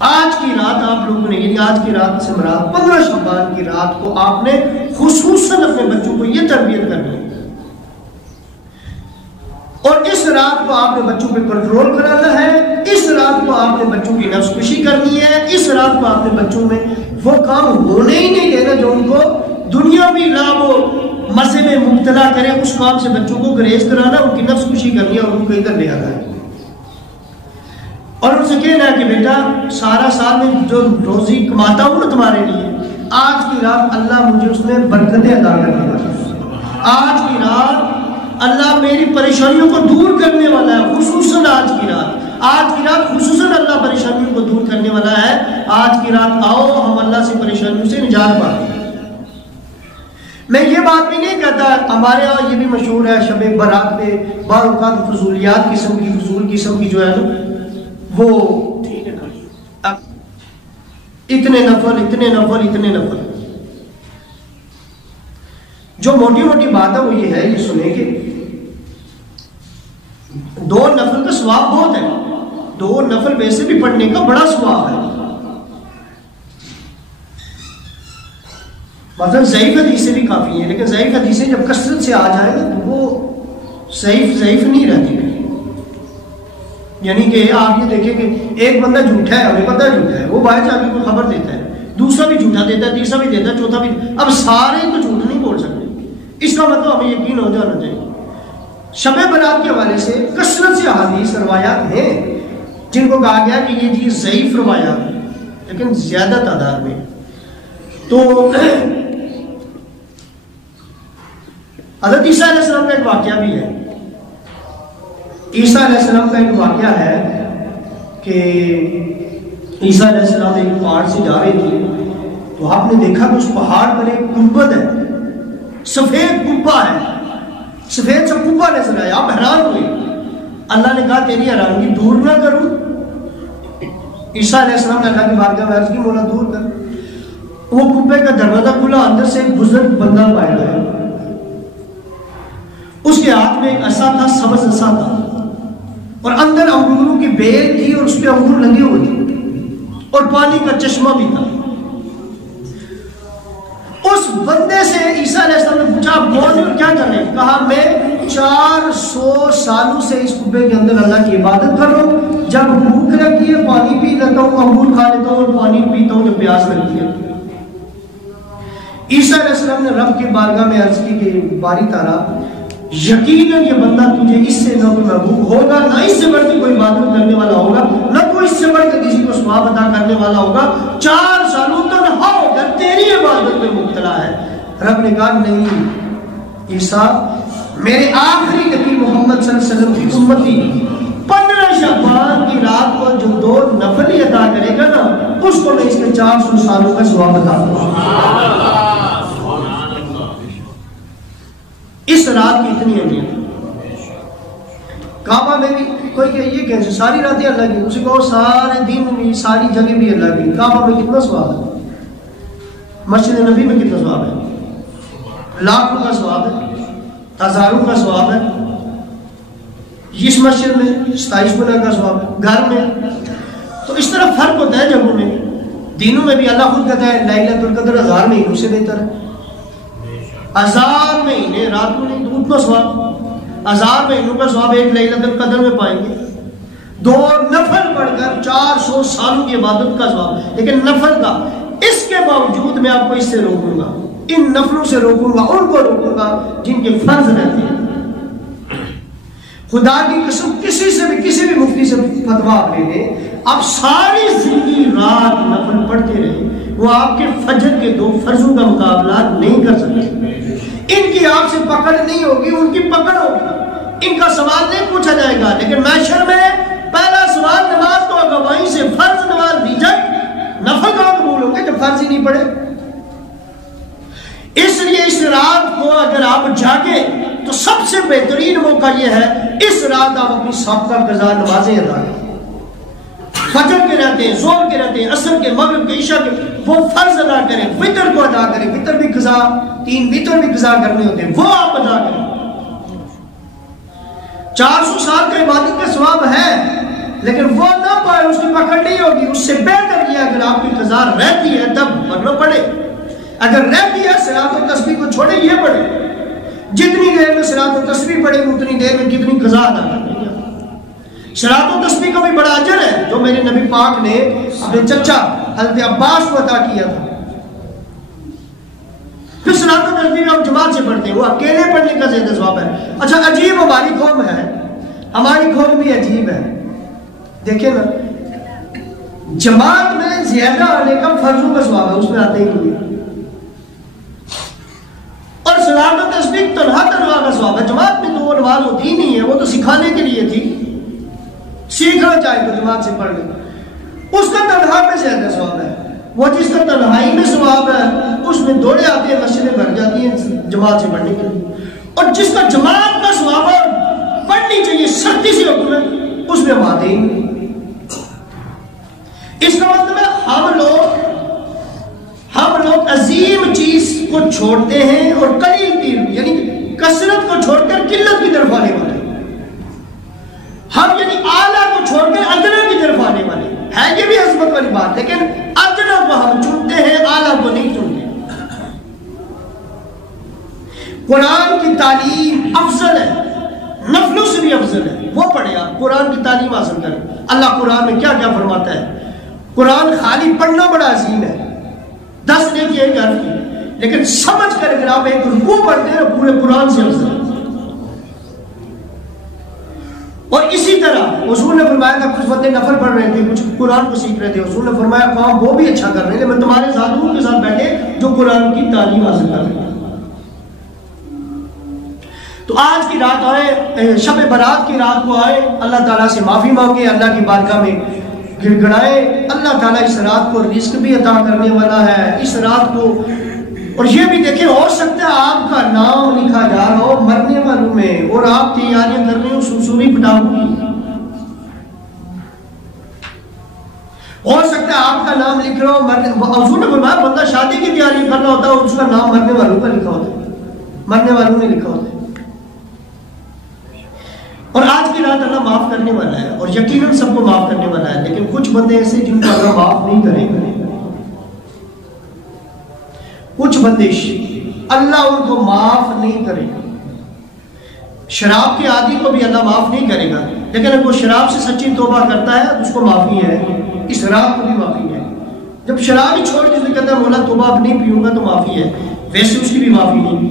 آج کی رات آپ لوگوں نے، یعنی آج کی رات سے مراد 15 شعبان کی رات کو آپ نے خصوصاً اپنے بچوں کو یہ تربیت کرنی ہے، اور اس رات کو آپ نے بچوں پہ کنٹرول کرانا ہے، اس رات کو آپ نے بچوں کی نفس کشی کرنی ہے، اس رات کو آپ نے بچوں میں وہ کام ہونے ہی نہیں دینا جو ان کو دنیاوی لعب و مزے میں مبتلا کرے، اس کام سے بچوں کو گریز کرانا، ان کی نفس کشی کرنی ہے اور ان کو ادھر لے آنا ہے، اور ان سے کہنا ہے کہ بیٹا سارا سال میں جو روزی کماتا ہوں نا تمہارے لیے، آج کی رات اللہ مجھے اس میں برکتیں عطا کرنے والا ہے، آج کی رات اللہ میری پریشانیوں کو دور کرنے والا ہے، خصوصاً آج کی رات خصوصاً اللہ پریشانیوں کو دور کرنے والا ہے، آج کی رات آؤ ہم اللہ سے پریشانیوں سے نجات پائیں۔ میں یہ بات بھی نہیں کہتا، ہمارے یہاں یہ بھی مشہور ہے شب برات پہ بعض اوقات فضولیات فضول قسم کی جو ہے نا وہ اتنے نفل جو موٹی موٹی بات ہے وہ یہ ہے، یہ سنیں کہ 2 نفل کا ثواب بہت ہے، 2 نفل ویسے بھی پڑھنے کا بڑا ثواب ہے، مطلب ضعیف حدیثیں بھی کافی ہیں، لیکن ضعیف حدیثیں جب کثرت سے آ جائیں تو وہ ضعیف نہیں رہتی، یعنی کہ آپ یہ دیکھیں کہ ایک بندہ جھوٹا ہے، ہمیں پتہ ہے جھوٹا ہے، وہ باہر جا کے کوئی خبر دیتا ہے، دوسرا بھی جھوٹا دیتا ہے، تیسرا بھی دیتا ہے، چوتھا بھی، اب سارے تو جھوٹ نہیں بول سکتے، اس کا مطلب ہمیں یقین ہو جانا چاہیے۔ شب برات کے حوالے سے کثرت سے احادیث روایات ہیں جن کو کہا گیا کہ یہ چیز ضعیف روایات ہے، لیکن زیادہ تعداد میں، تو حضرت عیسیٰ علیہ السلام کا ایک واقعہ بھی ہے، عیسیٰ علیہ السلام کا ایک واقعہ ہے کہ عیسیٰ علیہ السلام ایک پہاڑ سے جا رہے تھے تو آپ نے دیکھا کہ اس پہاڑ پر ایک گنبد ہے، سفید کبا ہے، سفید سا کبا نظر آیا، آپ حیران ہوئے، اللہ نے کہا تیری حیرانگی دور نہ کروں، عیسیٰ علیہ السلام نے اللہ کی بارگاہ میں عرض کی مولا دور کر، وہ کبے کا دروازہ کھلا، اندر سے ایک بزرگ بندہ باہر آیا، اس کے ہاتھ میں ایک عصا تھا، سبز عصا تھا، اور اندر انگوروں کی بیل تھی اور اس پہ انگور لگے ہوئے تھے اور پانی کا چشمہ بھی تھا۔ اس بندے سے عیسیٰ علیہ السلام نے پوچھا کون کیا کر رہے ہیں؟ کہا میں 400 سالوں سے اس کبے کے اندر اللہ کی عبادت کر رہا ہوں، جب بھوک لگتی ہے پانی پی لیتا ہوں، انگور کھا لیتا ہوں اور پانی پیتا ہوں جب پیاس لگتی ہے۔ عیسیٰ علیہ السلام نے رب کی بارگاہ میں عرض کی کہ باری تعالیٰ یقیناً یہ بندہ تجھے اس سے نہ کوئی محبوب ہوگا، نہ اس سے بڑھ کے کوئی عبادت کرنے والا ہوگا، نہ کوئی اس سے بڑھ کے کسی کو ثواب عطا کرنے والا ہوگا، 4 سالوں تنہا ہو کر تیری عبادت میں مبتلا ہے۔ رب نے کہا نہیں عیسیٰ، میرے آخری نبی محمد صلی اللہ علیہ وسلم کی امتی 15 شعبان کی رات کو جو 2 نفل عطا کرے گا نا، اس کو میں اس کے 400 سالوں کا ثواب عطا کروں۔ اس رات کی اتنی اہمیت، کعبہ میں بھی کوئی کہ یہ کیسے ساری راتیں اللہ کی، اسی کو سارے دن بھی ساری جگہ بھی اللہ کی، کعبہ میں کتنا ثواب ہے، مسجد نبی میں کتنا ثواب ہے، لاکھوں کا ثواب ہے، ہزاروں کا ثواب ہے، اس مسجد میں 27 گنا کا ثواب ہے، گھر میں، تو اس طرح فرق ہوتا ہے جگہوں میں، دینوں میں بھی اللہ خود کہتا ہے لیلۃ القدر 1000 مہینوں سے بہتر ہے، 1000 مہینے رات میں نہیں تو اتنا ثواب، 1000 مہینوں کا ثواب ایک لیلۃ القدر میں پائیں گے، 2 نفل پڑھ کر 400 سالوں کی عبادت کا ثواب، لیکن نفل کا، اس کے باوجود میں آپ کو اس سے روکوں گا، ان نفلوں سے روکوں گا، ان کو روکوں گا جن کے فرض رہتے ہیں۔ خدا کی قسم کسی سے بھی کسی بھی مفتی سے فتویٰ آپ لے لیں، آپ ساری زندگی رات نفل پڑھتے رہے، وہ آپ کے فجر کے 2 فرضوں کا مقابلہ نہیں کر سکتے، ان کی آپ سے پکڑ نہیں ہوگی، ان کی پکڑ ہوگی، ان کا سوال نہیں پوچھا جائے گا، لیکن محشر میں پہلا سوال نماز تو ہوگا، وہیں سے فرض نماز دی جائے، نفل کہاں قبول ہوں گے جب فرض ہی نہیں پڑھے۔ اس لیے اس رات کو اگر آپ جاگیں تو سب سے بہترین موقع یہ ہے، اس رات آپ اپنی سابقہ قضا نمازیں ادا کریں، فجر کے رہتے ہیں، ظہر کے رہتے ہیں، عصر کے، مغرب کے، عشاء کے، وہ فرض ادا کریں، وتر کو ادا کریں، وتر بھی قضا، 3 وتر بھی قضا کرنے ہوتے ہیں، وہ آپ ادا کریں۔ 400 سال کا عبادت کا ثواب ہے، لیکن وہ نہ پائے، اس کی پکڑ نہیں ہوگی. اس سے بہتر یہ اگر آپ کی قضا رہتی ہے تب پڑھنا پڑے، اگر رہتی ہے صلاۃ و تسبیح کو چھوڑے یہ پڑھے. جتنی دیر میں صلاۃ و تسبیح پڑھے اتنی دیر میں کتنی قضا ادا کرنی ہے. صلاۃ و تسبیح کا بھی بڑا اجر ہے جو میرے نبی پاک نے اپنے چچا حضرت عباس کو عطا کیا تھا. پھر صلاۃ و تسبیح ہم جماعت سے پڑھتے ہیں، وہ اکیلے پڑھنے کا زیادہ ثواب ہے. اچھا عجیب ہماری قوم ہے، ہماری قوم بھی عجیب ہے. دیکھیں نا، جماعت میں زیادہ آنے کا فرضوں کا ثواب ہے، اس میں آتے ہی نہیں. اور صلاۃ و تسبیح تنہا کا ثواب ہے. جماعت میں تو وہ نماز ہوتی ہی نہیں ہے، وہ تو سکھانے کے لیے تھی. سیکھنا چاہے تو جماعت سے پڑھ لیں، اس کا تنہا میں زیادہ ثواب ہے. وہ جس کا تنہائی میں ثواب ہے اس میں دوڑے آتے ہیں، مسجدیں بھر جاتی ہیں جماعت سے پڑھنے کے لیے. اور جس کا جماعت کا ثواب ہے پڑھنی چاہیے سختی سے حکم ہے، اس میں ہم آتے ہی نہیں. اس کا مطلب ہے ہم لوگ عظیم چیز کو چھوڑتے ہیں اور قلیل کی یعنی کثرت کو چھوڑ کر قلت کی طرف آنے والے. ہم یعنی اعلیٰ کو چھوڑ کر ادنا کی طرف آنے والے ہے. یہ بھی عظمت والی بات، لیکن ادنا کو ہم چنتے ہیں، اعلیٰ کو نہیں چنتے. قرآن کی تعلیم افضل ہے، نفلوں سے بھی افضل ہے. وہ پڑھے آپ قرآن کی تعلیم حاصل کریں. اللہ قرآن میں کیا کیا فرماتا ہے. قرآن خالی پڑھنا بڑا عظیم ہے، 10 نے کی ایک حرف کی، لیکن سمجھ کر اگر آپ ایک رکوع پڑھتے ہیں پورے قرآن سے افضل ہے. اور اسی طرح حضور نے فرمایا تھا، کچھ بندے نفل پڑھ رہے تھے، کچھ قرآن کو سیکھ رہے تھے. حضور نے فرمایا کام وہ بھی اچھا کر رہے ہیں، میں تمہارے ساتھ ان کے ساتھ بیٹھے جو قرآن کی تعلیم حاصل کر رہے ہیں. تو آج کی رات آئے، شب برات کی رات کو آئے، اللہ تعالیٰ سے معافی مانگے، اللہ کی بارگاہ میں گڑ گڑائے. اللہ تعالیٰ اس رات کو رزق بھی عطا کرنے والا ہے. اس رات کو اور یہ بھی دیکھیں، ہو سکتا ہے آپ کا نام لکھا جا رہا ہو مرنے والوں میں اور آپ تیاریاں کر رہے ہو سوسوری پٹاؤ کی. ہو سکتا ہے آپ کا نام لکھ رہا ہو حضور نے فرمایا بندہ شادی کی تیاری کر رہا ہوتا ہے اس کا نام مرنے والوں کا لکھا ہوتا ہے، مرنے والوں نے لکھا ہوتا ہے. اور آج کی رات اللہ معاف کرنے والا ہے اور یقیناً سب کو معاف کرنے والا ہے. لیکن کچھ بندے ایسے جن کو اللہ معاف نہیں کرے گا. کچھ بندے اللہ ان کو معاف نہیں کرے گا. شراب کے عادی کو بھی اللہ معاف نہیں کرے گا، لیکن اگر وہ شراب سے سچی توبہ کرتا ہے اس کو معافی ہے. اس رات کو بھی معافی ہے. جب شراب ہی چھوڑ کے کہتا ہے مولا توبہ اب نہیں پیوں گا تو معافی ہے، ویسے اس کی بھی معافی نہیں.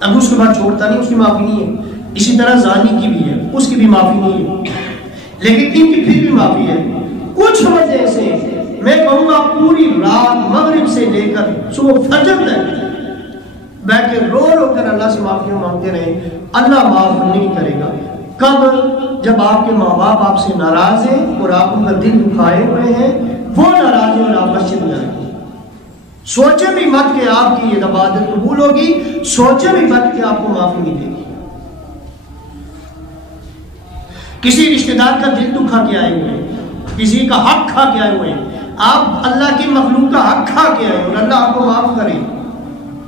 اب اس کے بعد چھوڑتا نہیں، اس کی معافی نہیں ہے. اسی طرح زانی کی بھی ہے، اس کی بھی معافی نہیں ہے، لیکن ان کی پھر بھی معافی ہے. کچھ وجہ سے میں کہوں گا پوری رات مغرب سے لے کر صبح فجر تک بیٹھ کے رو رو کر اللہ سے معافی مانگتے رہے، اللہ معاف نہیں کرے گا. کب؟ جب آپ کے ماں باپ آپ سے ناراض ہیں اور آپ ان کا دل دکھائے ہوئے ہیں، وہ ناراض ہیں اور آپ مسجد میں آئیں. سوچے بھی مت کہ آپ کی یہ عبادت قبول ہوگی، سوچے بھی مت کہ آپ کو معافی نہیں دے گی. کسی رشتہ دار کا دل دکھا کے آئے ہوئے ہیں، کسی کا حق کھا کے آئے ہوئے ہیں، آپ اللہ کی مخلوق کا حق کھا کے آئے اور اللہ آپ کو معاف کرے.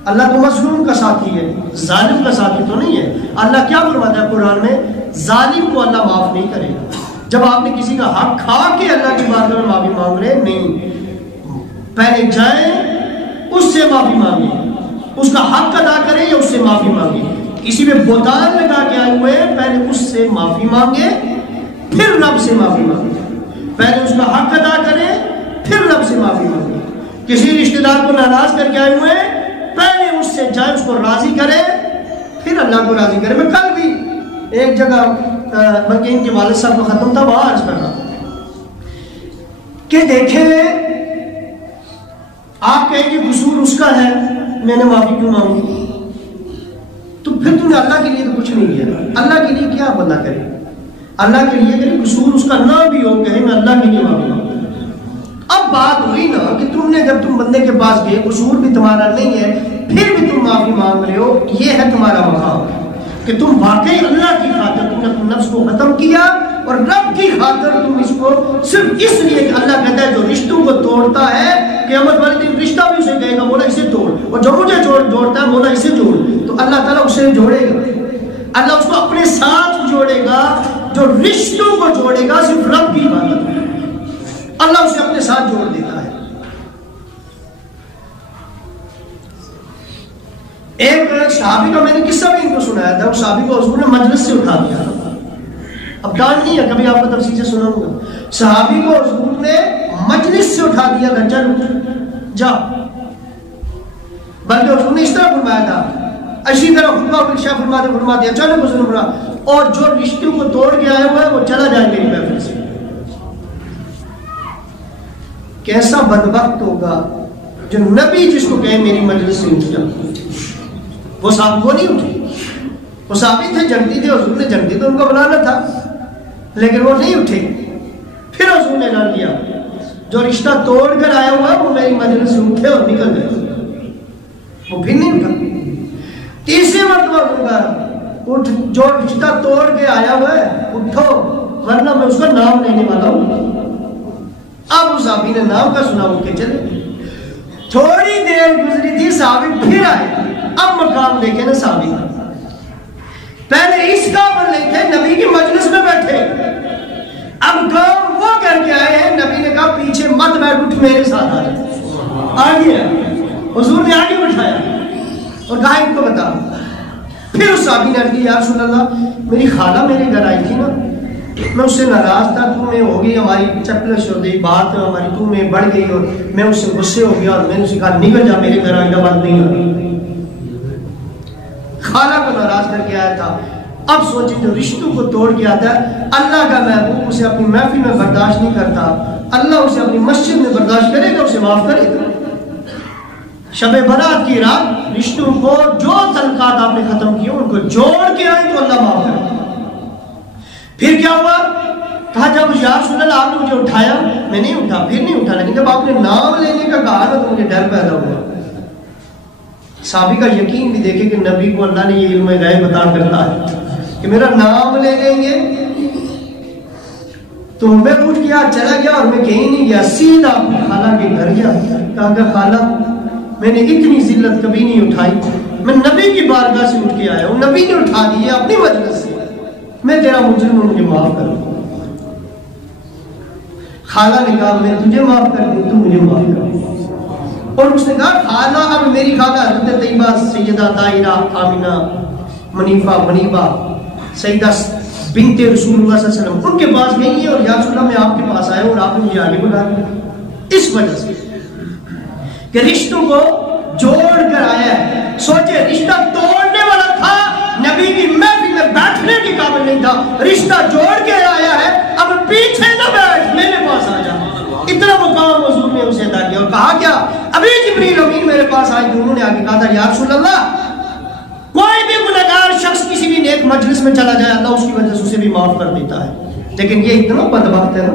اللہ تو مظلوم کا ساتھی ہے، ظالم کا ساتھی تو نہیں ہے. اللہ کیا فرماتا ہے قرآن میں؟ ظالم کو اللہ معاف نہیں کرے گا. جب آپ نے کسی کا حق کھا کے اللہ کی بارگاہ میں معافی مانگ رہے نہیں، پہلے جائیں اس سے معافی مانگیں، اس کا حق ادا کریں یا اس سے معافی مانگیں. کسی میں بہتان لگا کے آئے ہوئے پہلے اس سے معافی مانگے پھر رب سے معافی مانگے. پہلے اس کا حق ادا کرے پھر رب سے معافی مانگے. کسی رشتہ دار کو ناراض کر کے آئے ہوئے پہلے اس سے جائے، اس کو راضی کرے پھر اللہ کو راضی کرے. میں کل بھی ایک جگہ بلکہ ان کے والد صاحب کو ختم تھا وہاں عرض کر رہا کہ دیکھیں آپ کہیں کہ قصور اس کا ہے، میں نے معافی کیوں مانگی؟ تو پھر تم نے اللہ کے لیے تو کچھ نہیں کیا. اللہ کے لیے کیا بندہ کرے؟ اللہ کے لیے کرے، قصور اس کا نہ بھی ہو کہے میں اللہ کے لیے معافی مانگوں. اب بات ہوئی نا کہ تم نے جب تم بندے کے پاس گئے، قصور بھی تمہارا نہیں ہے، پھر بھی تم معافی مانگ رہے ہو. یہ ہے تمہارا مقام کہ تم واقعی اللہ کی خاطر تم نے اپنے نفس کو ختم کیا اور رب کی خاطر تم اس کو صرف اس لیے کہ اللہ کہتا ہے جو رشتوں کو توڑتا ہے قیامت والے دن رشتہ بھی اسے کہے گا مولا اسے توڑ، اور جو مجھے جوڑتا ہے مولا اسے جوڑ. تو اللہ تعالیٰ اسے جوڑے گا، اللہ اس کو اپنے ساتھ جوڑے گا. جو رشتوں کو جوڑے گا صرف رب کی عبادت ہے، اللہ اسے اپنے ساتھ جوڑ دیتا ہے۔ ایک صحابی کا میں نے قصہ بھی ان کو سنایا تھا، اس صحابی کو حضور نے مجلس سے اٹھا دیا، اب ڈانٹ نہیں ہے، کبھی آپ کو تفصیل سے سناؤں گا۔ صحابی کو حضور نے مجلس سے اٹھا دیا تھا، چل جا، بلکہ حضور نے اس طرح فرمایا تھا، اسی طرح خطبہ ارشاد فرما دیا چلو بزرگ فرما، اور جو رشتوں کو توڑ کے آئے ہوئے وہ چلا جائے میری محفل سے۔ کیسا بدبخت ہوگا جو نبی جس کو کہے میری مجلس سے اٹھ جا۔ وہ صاحب وہ نہیں اٹھے، وہ صحابی تھے، جنتی تھے، حضور نے جنتی تو ان کو بلانا تھا، لیکن وہ نہیں اٹھے۔ پھر حضور نے اعلان کیا جو رشتہ توڑ کر آیا ہوا وہ میری مجلس سے اٹھے اور نکل گئے، وہ پھر نہیں اٹھا۔ تیسری مرتبہ ہوگا اٹھ، جو رشتہ توڑ کے آیا ہوا ہے اٹھو ورنہ میں اس کا نام لینے والا ہوں۔ اب اس صحابی نے نام کا سنا اٹھ کے چلے، تھوڑی دیر گزری تھی صحابی پھر آئے، اب مقام دیکھے نا صحابی، پہلے اس قابل نہیں تھے، نبی کی مجلس میں بیٹھے، اب کام وہ کر کے آئے ہیں، نبی نے کہا پیچھے مت بیٹھ، اٹھ میرے ساتھ آ گیا، حضور نے آگے بٹھایا اور کہا ان کو بتا۔ پھر اس صحابی نے کہا یا رسول اللہ میری خالہ میرے گھر آئی تھی نا، میں اس سے ناراض تھا، تو میں ہو گئی ہماری چپلش ہو گئی، بات ہماری تو میں بڑھ گئی اور میں اس سے غصے ہو گیا اور میں نے اسے کہا نکل جا میرے گھر، آئندہ بات نہیں ہوگی۔ خالہ کو ناراض کر کے آیا تھا۔ اب سوچیں جو رشتوں کو توڑ کے آتا ہے، اللہ کا محبوب اسے اپنی محفل میں برداشت نہیں کرتا، اللہ اسے اپنی مسجد میں برداشت کرے گا، اسے معاف کرے گا۔ شب برات کی رات رشتوں کو جو تعلقات آپ نے ختم کیے ان کو جوڑ کے آئے تو اللہ معاف کرے گا۔ پھر کیا ہوا؟ کہا جب یا رسول اللہ آپ نے مجھے اٹھایا، میں نہیں اٹھا، پھر نہیں اٹھا، لیکن جب آپ نے نام لینے کا کہا نا تو مجھے ڈر پیدا ہوا۔ صحابی کا یقین بھی دیکھے کہ نبی کو اللہ نے یہ علم غیب عطا کرتا ہے کہ میرا نام لے لیں گے تو میں اٹھ گیا، چلا گیا اور میں کہیں نہیں گیا، سیدھا اپنی خالہ کے گھر گیا۔ کہا کہ خالہ میں نے اتنی ذلت کبھی نہیں اٹھائی، میں نبی کی بارگاہ سے اٹھ کے آیا ہوں، نبی نے اٹھا دی اپنی مجلس سے، میں تیرا مجرم ہوں، مجھے معاف کر۔ خالہ نے کہا میں تجھے معاف کر دوں، تو مجھے معاف کر۔ اور اس نے کہا خالہ، اب میری خالہ حضرت طیبہ سیدہ طاہرہ آمنہ منیفہ منیبہ سیدہ بنت رسول اللہ صلی اللہ علیہ وسلم ان کے پاس گئی ہیں، اور یا رسول اللہ میں آپ کے پاس آیا ہوں اور آپ نے مجھے آگے بلا دیا، اس وجہ سے کہ رشتوں کو جوڑ کر آیا ہے۔ سوچے رشتہ توڑنے والا تھا، نبی کی محفل میں بیٹھنے کی قابل نہیں تھا، رشتہ جوڑ کے آیا ہے، اب پیچھے نہ بیٹھ، میرے پاس آ جا۔ اتنا مقام حضور نے اسے ادا کیا اور کہا کیا؟ ابھی جبریل امین میرے پاس آئے تو انہوں نے آگے کہا تھا یا رسول اللہ کوئی بھی گنہگار شخص کسی بھی نیک مجلس میں چلا جائے اللہ اس کی وجہ سے اسے بھی معاف کر دیتا ہے، لیکن یہ اتنا بدبخت ہے نا،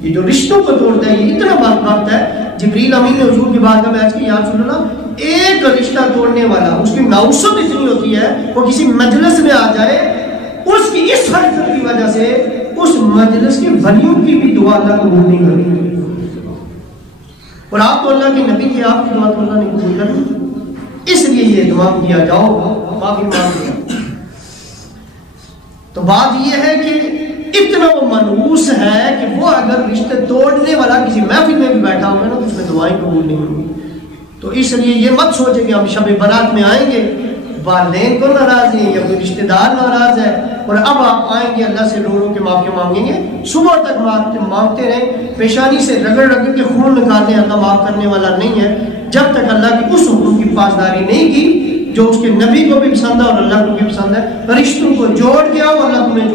یہ جو رشتوں کو توڑتا ہے یہ اتنا بدبخت ہے۔ جبریل امین نے حضور کی بارگاہ میں عرض کی یا رسول اللہ ایک رشتہ توڑنے والا اس کی نوسط اتنی ہوتی ہے، وہ کسی مجلس میں آ جائے اس کی اس حرکت کی وجہ سے اس مجلس کے ولیوں کی بھی دعا اللہ قبول نہیں کرتی، اور آپ تو اللہ کے نبی کی آپ کی دعا تو اللہ نے قبول کر دی، اس لیے یہ اہتمام کیا جاؤ، معافی مانگو۔ تو بات یہ ہے کہ اتنا وہ منحوس ہے کہ وہ اگر رشتے توڑنے والا کسی محفل میں بھی بیٹھا ہوگا نا تو اس میں دعائیں قبول نہیں ہوں گی۔ تو اس لیے یہ مت سوچیں کہ ہم شب برات میں آئیں گے والدین کو ناراض ہیں یا کوئی رشتہ دار ناراض ہے اور اب آپ آئیں گے اللہ سے رو رو کے معافی مانگیں گے، صبح تک مانگتے رہیں، پیشانی سے رگڑ رگڑ کے خون نکالنے اللہ معاف کرنے والا نہیں ہے، جب تک اللہ کی اس حکم کی پاسداری نہیں کی جو اس کے نبی کو بھی پسند ہے اور اللہ کو بھی پسند ہے۔ رشتوں کو جوڑ کے آؤ، اللہ تمہیں